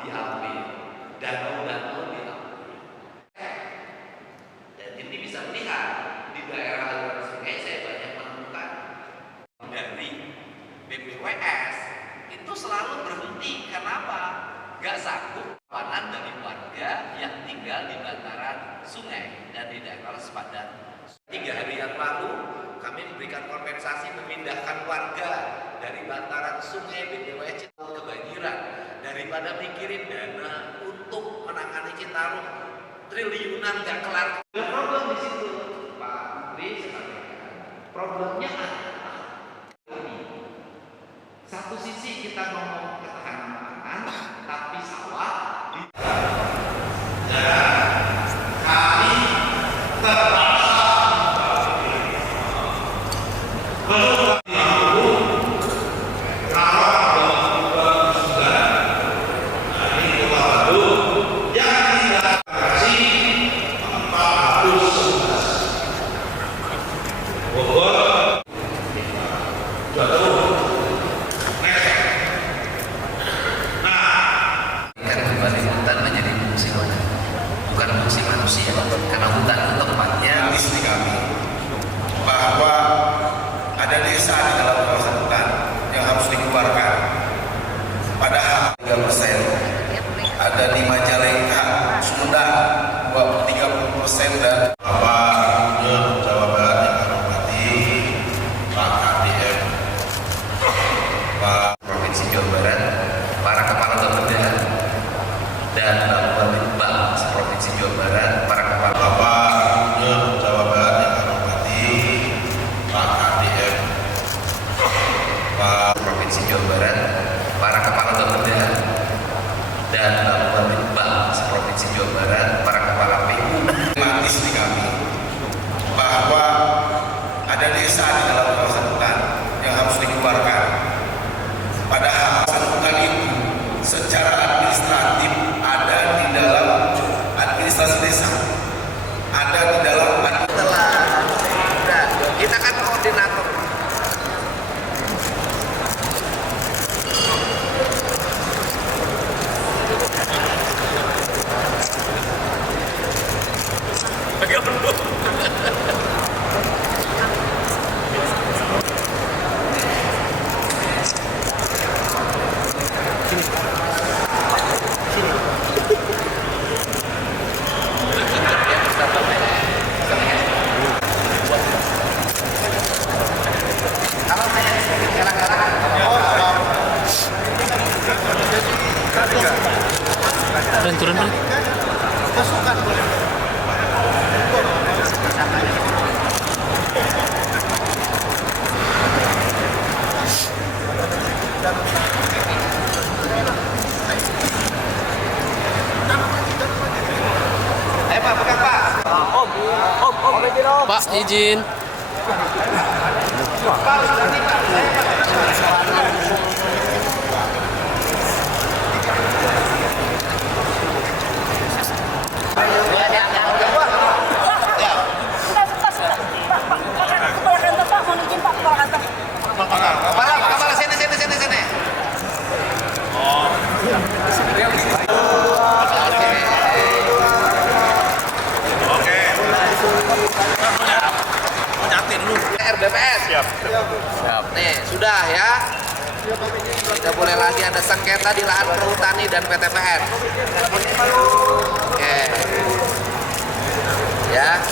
diambil, danau-danau diambil. Dan ini bisa melihat di daerah aliran sungai saya banyak menemukan dari BPWS itu selalu berhenti. Kenapa? Gak sanggup kawanan dari warga yang tinggal di bantaran sungai dan di daerah sepadan. 3 hari yang lalu kami memberikan kompensasi memindahkan warga dari bantaran sungai BPWS kebanjiran. Daripada mikirin dana untuk menangani Citarum triliunan gak kelar. Ada problem di situ, Pak Menteri sekalian. Problemnya adalah ini. Satu sisi kita ngomong ketahanan pangan, tapi sawah di kami terpaksa karena hutan itu tempatnya di kami bahwa ada desa di dalam kawasan hutan yang harus dikeluarkan. Padahal 3% ada di Majalengka, Sumedang 30% dan Jawa Barat yang kami hormati Pak KDM, Pak Provinsi Jawa Barat, para kepala bapeda dan Bapak Provinsi Jawa Barat, para kepala Jawa Barat yang kami hormati Pak KDM, Pak Provinsi Jawa Barat, para kepala bapeda dan Bapak Provinsi Jawa Barat, para kepala PU. Matis di kami bahwa ada desa di dalam kawasan hutan yang harus dikeluarkan. Padahal kawasan hutan itu secara administratif ada di dalam administrasi desa, ada di dalam Kita kan koordinator. Turun balik. Pak, bukan Pak. Pak, izin. Pak, berarti Pak. Kepala sini. RBPS. Siap. Nih, sudah ya. Tidak boleh lagi ada sengketa di lahan perhutani dan PTPN. Oke. Ya.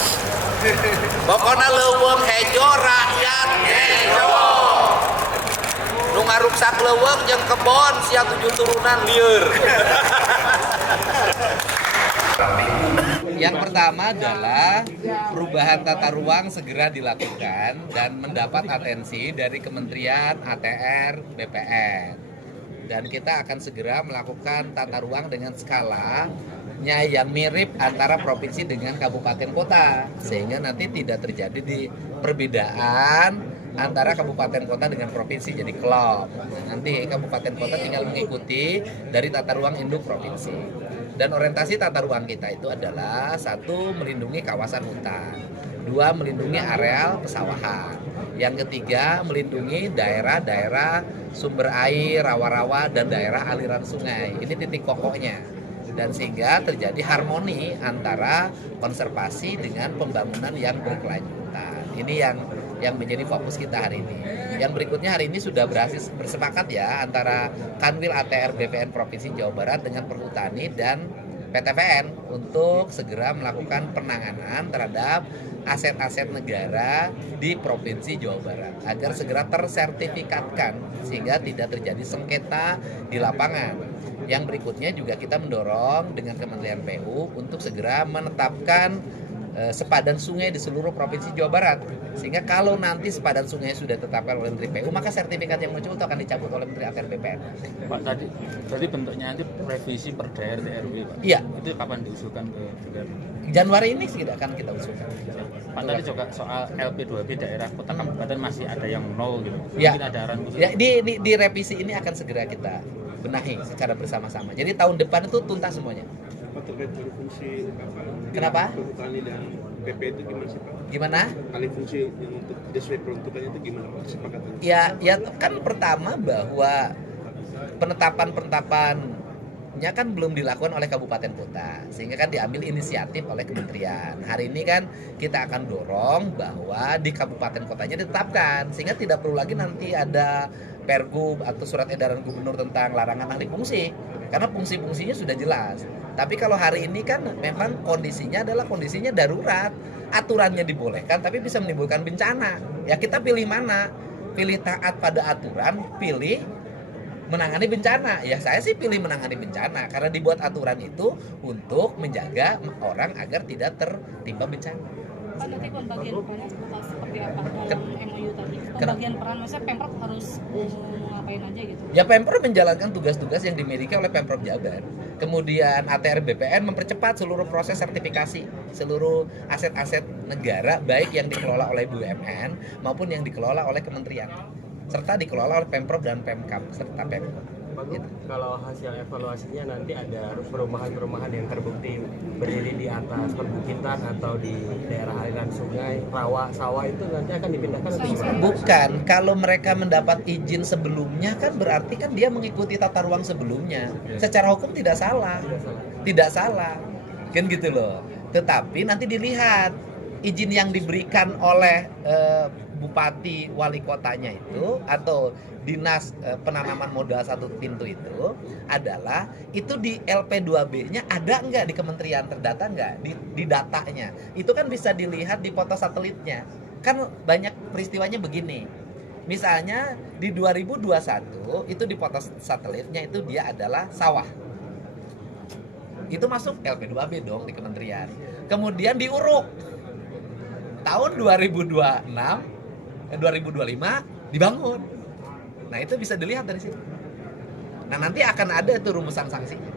Pokoknya leuweung hejo rakyat hejo. Nu ngaruksak leuweung jeung kebon sia 7 turunan lieur. Yang pertama adalah perubahan tata ruang segera dilakukan dan mendapat atensi dari Kementerian ATR BPN. Dan kita akan segera melakukan tata ruang dengan skalanya yang mirip antara provinsi dengan kabupaten kota. Sehingga nanti tidak terjadi di perbedaan antara kabupaten kota dengan provinsi jadi klop. Nanti kabupaten kota tinggal mengikuti dari tata ruang induk provinsi. Dan orientasi tata ruang kita itu adalah 1. Melindungi kawasan hutan, 2. Melindungi areal pesawahan. Yang ketiga, melindungi daerah-daerah sumber air, rawa-rawa, dan daerah aliran sungai. Ini titik pokoknya. Dan sehingga terjadi harmoni antara konservasi dengan pembangunan yang berkelanjutan. Ini yang menjadi fokus kita hari ini. Yang berikutnya hari ini sudah berhasil bersepakat ya antara Kanwil ATR BPN Provinsi Jawa Barat dengan Perhutani dan PTPN untuk segera melakukan penanganan terhadap aset-aset negara di Provinsi Jawa Barat agar segera tersertifikatkan sehingga tidak terjadi sengketa di lapangan. Yang berikutnya juga kita mendorong dengan Kementerian PU untuk segera menetapkan sepadan sungai di seluruh Provinsi Jawa Barat. Sehingga kalau nanti sepadan sungai sudah ditetapkan oleh Menteri PU, maka sertifikat yang muncul itu akan dicabut oleh Menteri ATR BPN. Pak, tadi berarti bentuknya nanti revisi per daerah DRW, Pak? Iya. Itu kapan diusulkan ke DPR? Januari ini tidak akan kita usulkan. Pak, tadi juga soal LP2B daerah kota kabupaten masih ada yang nol gitu. Ya. Mungkin ada arahan khusus. Ya, di revisi ini akan segera kita benahi secara bersama-sama. Jadi tahun depan itu tuntas semuanya. Pak, terkait alih fungsi Kenapa? Perhutani dan PP itu gimana sih Pak? Gimana? Alih fungsi yang untuk sesuai peruntukannya itu gimana Pak? Kesepakatan? Ya kan pertama bahwa penetapannya kan belum dilakukan oleh kabupaten kota, sehingga kan diambil inisiatif oleh kementerian. Hari ini kan kita akan dorong bahwa di kabupaten kotanya ditetapkan, sehingga tidak perlu lagi nanti ada Pergub atau surat edaran gubernur tentang larangan alih fungsi, karena fungsi-fungsinya sudah jelas. Tapi kalau hari ini kan memang kondisinya adalah kondisinya darurat, aturannya dibolehkan tapi bisa menimbulkan bencana. Ya kita pilih mana? Pilih taat pada aturan, pilih menangani bencana. Ya saya sih pilih menangani bencana karena dibuat aturan itu untuk menjaga orang agar tidak tertimpa bencana. Pak, nanti pembagian perannya seperti apa dalam MOU tadi? Pembagian peran, maksudnya Pemprov harus ngapain aja gitu? Ya Pemprov menjalankan tugas-tugas yang dimiliki oleh Pemprov Jabar. Kemudian ATR BPN mempercepat seluruh proses sertifikasi seluruh aset-aset negara baik yang dikelola oleh BUMN maupun yang dikelola oleh kementerian serta dikelola oleh Pemprov dan Pemkab serta Pemkot. Bagus, kalau hasil evaluasinya nanti ada perumahan-perumahan yang terbukti berdiri di atas perbukitan atau di daerah aliran sungai, rawa, sawah itu nanti akan dipindahkan atau gimana? Bukan, kalau mereka mendapat izin sebelumnya kan berarti kan dia mengikuti tata ruang sebelumnya. Secara hukum tidak salah. Tidak salah. Kan gitu loh. Tetapi nanti dilihat izin yang diberikan oleh bupati wali kotanya itu atau dinas penanaman modal satu pintu itu adalah itu di LP2B-nya ada nggak di kementerian, terdata nggak di datanya. Itu kan bisa dilihat di foto satelitnya. Kan banyak peristiwanya begini. Misalnya di 2021 itu di foto satelitnya itu dia adalah sawah. Itu masuk LP2B dong di kementerian. Kemudian diuruk. Tahun 2025 dibangun. Nah itu bisa dilihat dari situ. Nah nanti akan ada itu rumusan sanksinya.